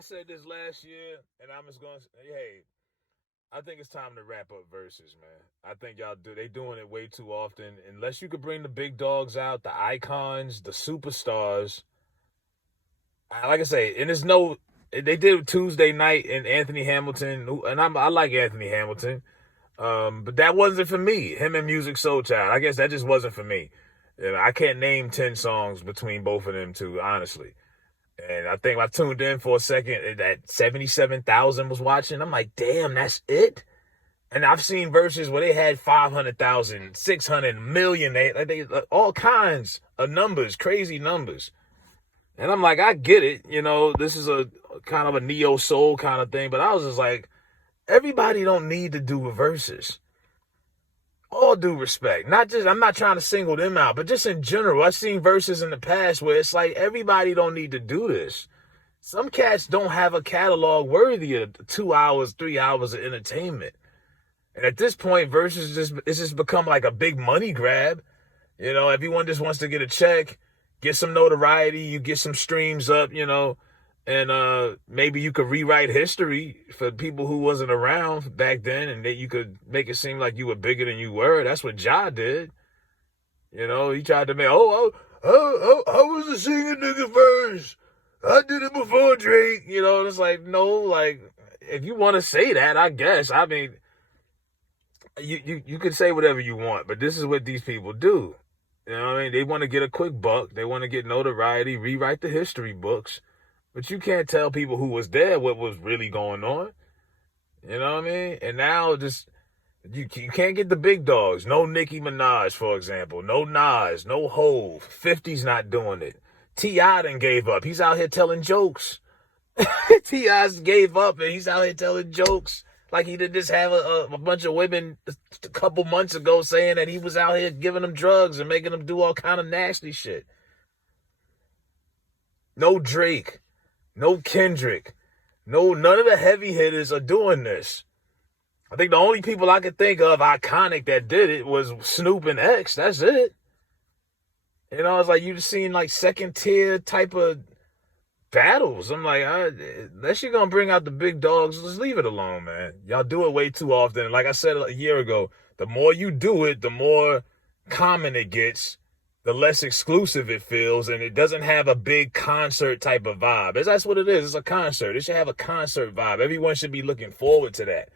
I said this last year, and I'm just gonna say, hey, I think it's time to wrap up verses, man. I think y'all do. They doing it way too often. Unless you could bring the big dogs out, the icons, the superstars. Like I say, and there's no. They did Tuesday night and Anthony Hamilton, and I like Anthony Hamilton, but that wasn't for me. Him and Music Soul Child. I guess that just wasn't for me. I can't name 10 songs between both of them two, honestly. And I think I tuned in for a second that 77,000 was watching. I'm like, damn, that's it? And I've seen verses where they had 500,000, 600 million, they all kinds of numbers, crazy numbers. And I'm like, I get it. This is a kind of a neo soul kind of thing. But I was just like, everybody don't need to do verses. All due respect. I'm not trying to single them out, but just in general, I've seen verses in the past where it's like, everybody don't need to do this. Some cats don't have a catalog worthy of 2 hours, 3 hours of entertainment. And at this point, verses it's just become like a big money grab. Everyone just wants to get a check, get some notoriety, you get some streams up, and maybe you could rewrite history for people who wasn't around back then, and that you could make it seem like you were bigger than you were. That's what Ja did. He tried to make, I was a singing nigga first. I did it before Drake. And it's like, no, like, if you want to say that, I guess. I mean, you could say whatever you want, but this is what these people do. You know what I mean? They want to get a quick buck. They want to get notoriety, rewrite the history books. But you can't tell people who was there what was really going on. You know what I mean? And now you can't get the big dogs. No Nicki Minaj, for example. No Nas. No Hove. 50's not doing it. T.I. done gave up. He's out here telling jokes. T.I.'s gave up and he's out here telling jokes. Like he did just have a bunch of women a couple months ago saying that he was out here giving them drugs and making them do all kind of nasty shit. No Drake. No Kendrick. None of the heavy hitters are doing this. I think the only people I could think of iconic that did it was Snoop and X. That's it. It's like you've seen like second tier type of battles. I'm like, unless you're going to bring out the big dogs, just leave it alone, man. Y'all do it way too often. Like I said a year ago, the more you do it, the more common it gets, the less exclusive it feels, and it doesn't have a big concert type of vibe. That's what it is. It's a concert. It should have a concert vibe. Everyone should be looking forward to that.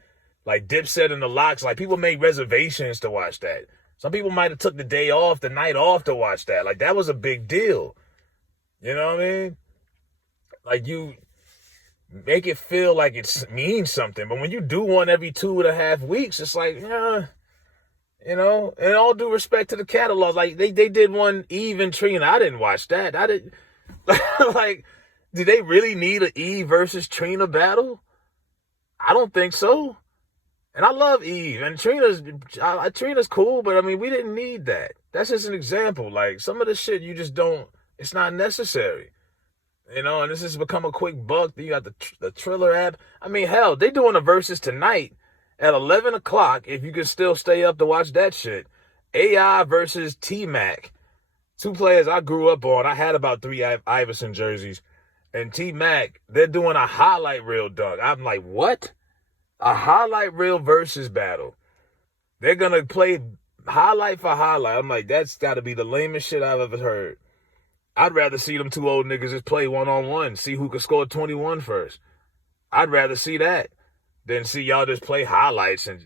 Like Dipset and the Lox, like people made reservations to watch that. Some people might have took the day off, the night off to watch that. Like that was a big deal. You know what I mean? Like you make it feel like it means something. But when you do one every 2.5 weeks, it's like, and all due respect to the catalog, like they did one Eve and Trina. I didn't watch that. I didn't like. Do they really need an Eve versus Trina battle? I don't think so. And I love Eve and Trina's cool, but I mean we didn't need that. That's just an example. Like some of the shit you just don't. It's not necessary. And this has become a quick buck. You got the Triller app. I mean, hell, they doing the verses tonight at 11 o'clock, if you can still stay up to watch that shit. AI versus T-Mac. Two players I grew up on. I had about 3 Iverson jerseys. And T-Mac, they're doing a highlight reel dunk. I'm like, what? A highlight reel versus battle. They're going to play highlight for highlight. I'm like, that's got to be the lamest shit I've ever heard. I'd rather see them two old niggas just play one-on-one, see who can score 21 first. I'd rather see that than see y'all just play highlights. And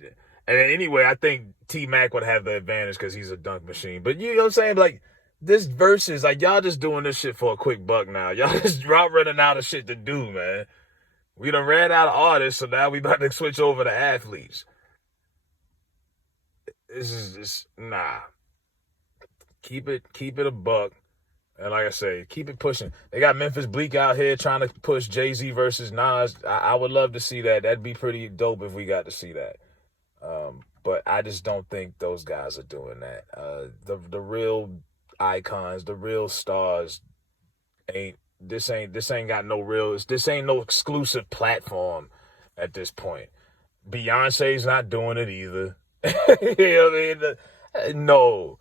anyway, I think T-Mac would have the advantage because he's a dunk machine. But you know what I'm saying? Like, this versus, like, y'all just doing this shit for a quick buck now. Y'all just running out of shit to do, man. We done ran out of artists, so now we about to switch over to athletes. This is just, nah. Keep it a buck. And like I say, keep it pushing. They got Memphis Bleak out here trying to push Jay-Z versus Nas. I would love to see that. That'd be pretty dope if we got to see that. But I just don't think those guys are doing that. The real icons, the real stars ain't got no real, this ain't no exclusive platform at this point. Beyonce's not doing it either. You know what I mean? No.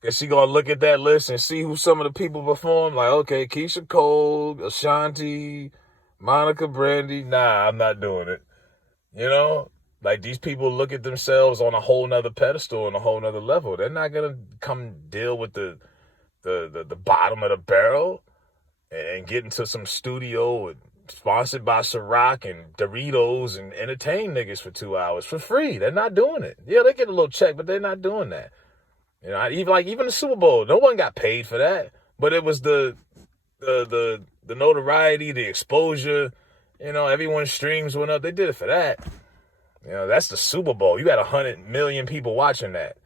Cause she gonna look at that list and see who some of the people perform. Like, okay, Keisha Cole, Ashanti, Monica, Brandy, nah, I'm not doing it. You know, like these people look at themselves on a whole nother pedestal and a whole nother level. They're not gonna come deal with the bottom of the barrel and get into some studio and sponsored by Ciroc and Doritos and entertain niggas for 2 hours for free. They're not doing it. Yeah, they get a little check, but they're not doing that. You know, even the Super Bowl, no one got paid for that, but it was the notoriety, the exposure. You know, everyone's streams went up. They did it for that. You know, that's the Super Bowl. You got 100 million people watching that.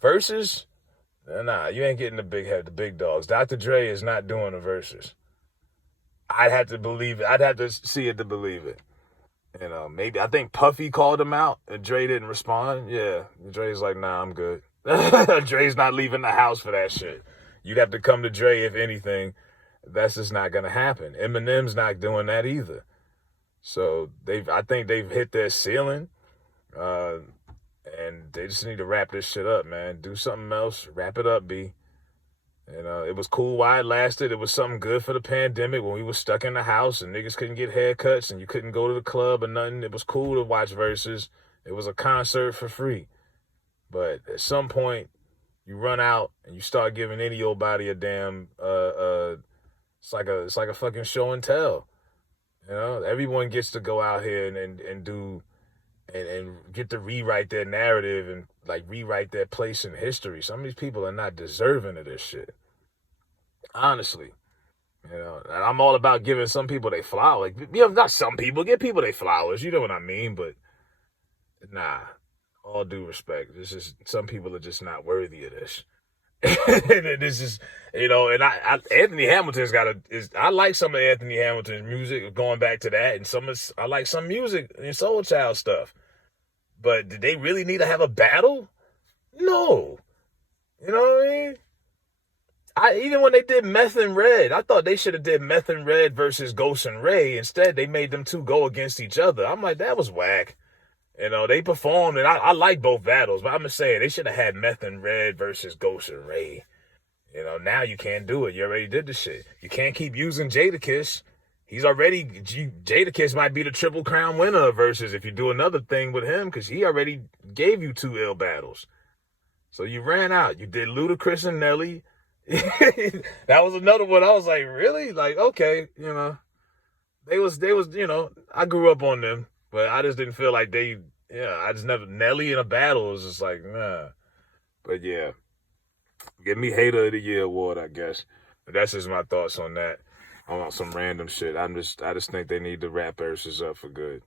Versus, nah, you ain't getting the big dogs. Dr. Dre is not doing the verses. I'd have to believe it. I'd have to see it to believe it. You know, maybe I think Puffy called him out and Dre didn't respond. Yeah, Dre's like, nah, I'm good. Dre's not leaving the house for that shit. You'd have to come to Dre if anything. That's just not gonna happen. Eminem's not doing that either. So I think they've hit their ceiling, uh, and they just need to wrap this shit up, man. Do something else. Wrap it up, B. You know, it was cool while it lasted. It was something good for the pandemic when we were stuck in the house and niggas couldn't get haircuts and you couldn't go to the club or nothing. It was cool to watch Verzuz. It was a concert for free. But at some point, you run out and you start giving any old body a damn. It's like a fucking show and tell. You know, everyone gets to go out here and do and get to rewrite their narrative and like rewrite their place in history. Some of these people are not deserving of this shit. Honestly. You know, and I'm all about giving some people their flowers. Like, you know, not some people, give people their flowers. You know what I mean? But nah, all due respect. This is some people are just not worthy of this. This is, you know, and Anthony Hamilton's I like some of Anthony Hamilton's music, going back to that, and I like some music and Soul Child stuff. But did they really need to have a battle? No. You know what I mean? Even when they did Meth and Red, I thought they should have did Meth and Red versus Ghost and Ray. Instead, they made them two go against each other. I'm like, that was whack. You know, they performed, and I like both battles, but I'm just saying they should have had Meth and Red versus Ghost and Ray. You know, now you can't do it. You already did the shit. You can't keep using Jadakiss. Jadakiss might be the Triple Crown winner of Versus if you do another thing with him, because he already gave you two ill battles. So you ran out. You did Ludacris and Nelly. That was another one. I was like, really? Like, okay, you know, they was, you know, I grew up on them, but I just didn't feel like I just never, Nelly in a battle was just like, nah. But yeah, give me Hater of the Year award, I guess. But that's just my thoughts on that. I want some random shit. I just think they need to wrap Versus up for good.